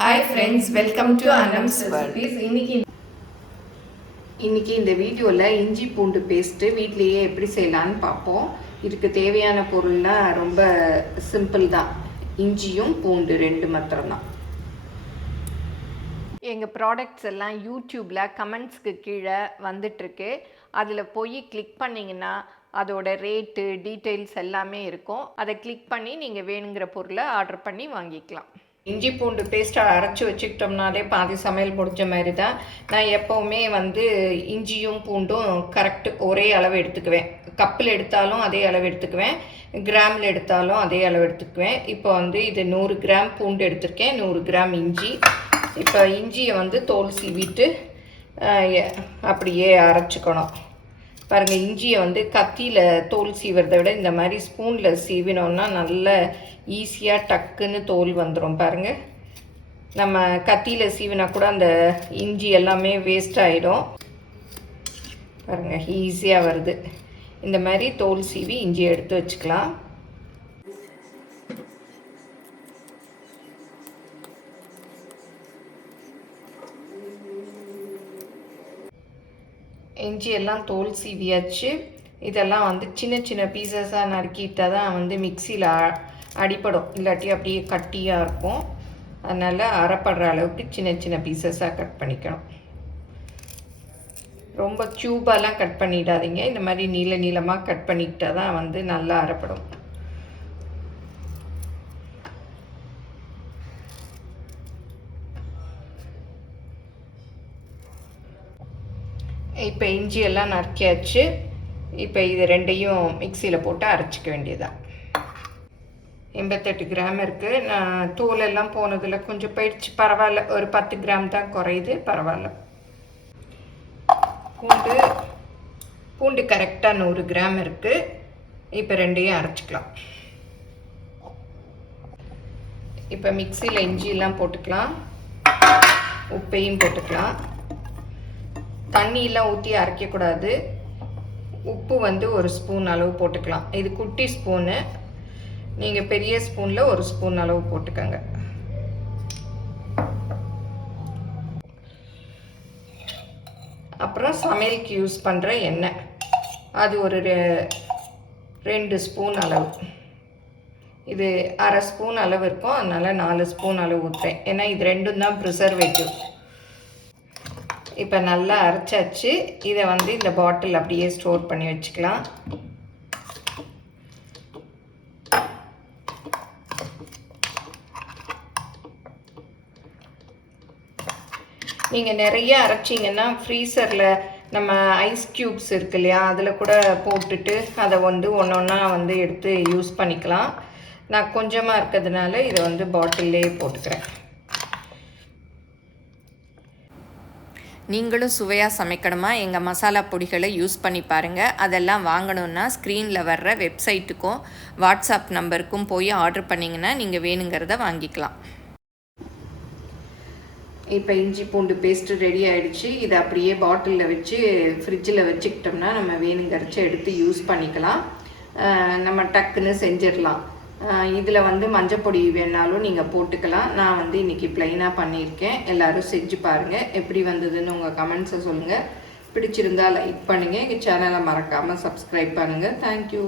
Hi friends, welcome to Annam's World. இன்னைக்கு இந்த வீடியோவில் இஞ்சி பூண்டு பேஸ்ட்டு வீட்லேயே எப்படி செய்யலான்னு பார்ப்போம். இதுக்கு தேவையான பொருள்லாம் ரொம்ப சிம்பிள் தான். இஞ்சியும் பூண்டு ரெண்டு மாத்திரம்தான். எங்கள் ப்ராடக்ட்ஸ் எல்லாம் யூடியூப்பில் கமெண்ட்ஸ்க்கு கீழே வந்துட்டுருக்கு. அதில் போய் கிளிக் பண்ணிங்கன்னா அதோட ரேட்டு டீட்டெயில்ஸ் எல்லாமே இருக்கும். அதை கிளிக் பண்ணி நீங்கள் வேணுங்கிற பொருளை ஆர்டர் பண்ணி வாங்கிக்கலாம். இஞ்சி பூண்டு பேஸ்ட்டை அரைச்சி வச்சுக்கிட்டோம்னாலே பாதி சமையல் முடிஞ்ச மாதிரி தான். நான் எப்போவுமே இஞ்சியும் பூண்டும் கரெக்டு ஒரே அளவு எடுத்துக்குவேன். கப்பில் எடுத்தாலும் அதே அளவு எடுத்துக்குவேன், கிராமில் எடுத்தாலும் அதே அளவு எடுத்துக்குவேன். இப்போ இது 100 கிராம் பூண்டு எடுத்திருக்கேன், 100 கிராம் இஞ்சி. இப்போ இஞ்சியை தோல் சீவிட்டு அப்படியே அரைச்சிக்கணும். பாருங்கள், இஞ்சியை கத்தியில் தோல் சீவுறதை விட இந்த மாதிரி ஸ்பூனில் சீவினோன்னா நல்ல ஈஸியாக டக்குன்னு தோல் வந்துடும். பாருங்கள், நம்ம கத்தியில் சீவினா கூட அந்த இஞ்சி எல்லாமே வேஸ்ட் ஆகிடும். பாருங்கள், ஈஸியாக வருது. இந்த மாதிரி தோல் சீவி இஞ்சியை எடுத்து வச்சுக்கலாம். இஞ்சி எல்லாம் தோல் சீவியாச்சு. இதெல்லாம் சின்ன சின்ன பீசஸாக நறுக்கிட்டால் தான் மிக்சியில் அடிப்படும், இல்லாட்டி அப்படியே கட்டியாக இருக்கும். அதனால் அரைப்படுற அளவுக்கு சின்ன சின்ன பீசஸாக கட் பண்ணிக்கணும். ரொம்ப க்யூபாலாம் கட் பண்ணிடாதீங்க. இந்த மாதிரி நீள நீளமாக கட் பண்ணிக்கிட்டால் தான் நல்லா அரைப்படும். இப்போ இஞ்சியெல்லாம் நறுக்கியாச்சு. இப்போ இது ரெண்டையும் மிக்சியில் போட்டு அரைச்சிக்க வேண்டியதான். 88 கிராம் இருக்குது. நான் தோலெல்லாம் போனதில் கொஞ்சம் போயிடுச்சு, பரவாயில்ல. ஒரு 10 கிராம் தான் குறையுது, பரவாயில்ல. பூண்டு கரெக்டாக 100 கிராம் இருக்குது. இப்போ ரெண்டையும் அரைச்சிக்கலாம். இப்போ மிக்சியில் இஞ்சியெல்லாம் போட்டுக்கலாம், உப்பையும் போட்டுக்கலாம். தண்ணியெல்லாம் ஊற்றி அரைக்கக்கூடாது. உப்பு 1 ஸ்பூன் அளவு போட்டுக்கலாம். இது குட்டி ஸ்பூனு, நீங்கள் பெரிய ஸ்பூனில் 1 ஸ்பூன் அளவு போட்டுக்கோங்க. அப்புறம் சமையலுக்கு யூஸ் பண்ணுற எண்ணெய், அது ஒரு 2 ஸ்பூன் அளவு. இது அரை ஸ்பூன் அளவு இருக்கும், அதனால் 4 ஸ்பூன் அளவு ஊற்றுறேன். ஏன்னா இது ரெண்டும் தான் ப்ரிசர்வேட்டிவ். இப்போ நல்லா அரைச்சாச்சு. இதை இந்த பாட்டில் அப்படியே ஸ்டோர் பண்ணி வச்சுக்கலாம். நீங்கள் நிறைய அரைச்சிங்கன்னா ஃப்ரீசரில் நம்ம ஐஸ் க்யூப்ஸ் இருக்கு இல்லையா, அதில் கூட போட்டுட்டு அதை ஒன்று ஒன்றா எடுத்து யூஸ் பண்ணிக்கலாம். நான் கொஞ்சமாக இருக்கிறதுனால இதை பாட்டில்லே போட்டுக்கிறேன். நீங்களும் சுவையாக சமைக்கணுமா? எங்கள் மசாலா பொடிகளை யூஸ் பண்ணி பாருங்கள். அதெல்லாம் வாங்கணுன்னா ஸ்க்ரீனில் வர்ற வெப்சைட்டுக்கும் வாட்ஸ்அப் நம்பருக்கும் போய் ஆர்டர் பண்ணிங்கன்னா நீங்கள் வேணுங்கிறத வாங்கிக்கலாம். இப்போ இஞ்சி பூண்டு பேஸ்ட்டு ரெடி ஆகிடுச்சு. இதை அப்படியே பாட்டிலில் வச்சு ஃப்ரிட்ஜில் வச்சுக்கிட்டோம்னா நம்ம வேணுங்கிறச்ச எடுத்து யூஸ் பண்ணிக்கலாம். நம்ம டக்குன்னு செஞ்சிடலாம். இதில் மஞ்சப்பொடி வேணாலும் நீங்கள் போட்டுக்கலாம். நான் இன்றைக்கி ப்ளைனாக பண்ணியிருக்கேன். எல்லோரும் செஞ்சு பாருங்கள். எப்படி வந்ததுன்னு உங்கள் கமெண்ட்ஸை சொல்லுங்கள். பிடிச்சிருந்தால் லைக் பண்ணுங்கள். எங்கள் சேனலை மறக்காமல் சப்ஸ்கிரைப் பண்ணுங்கள். தேங்க்யூ.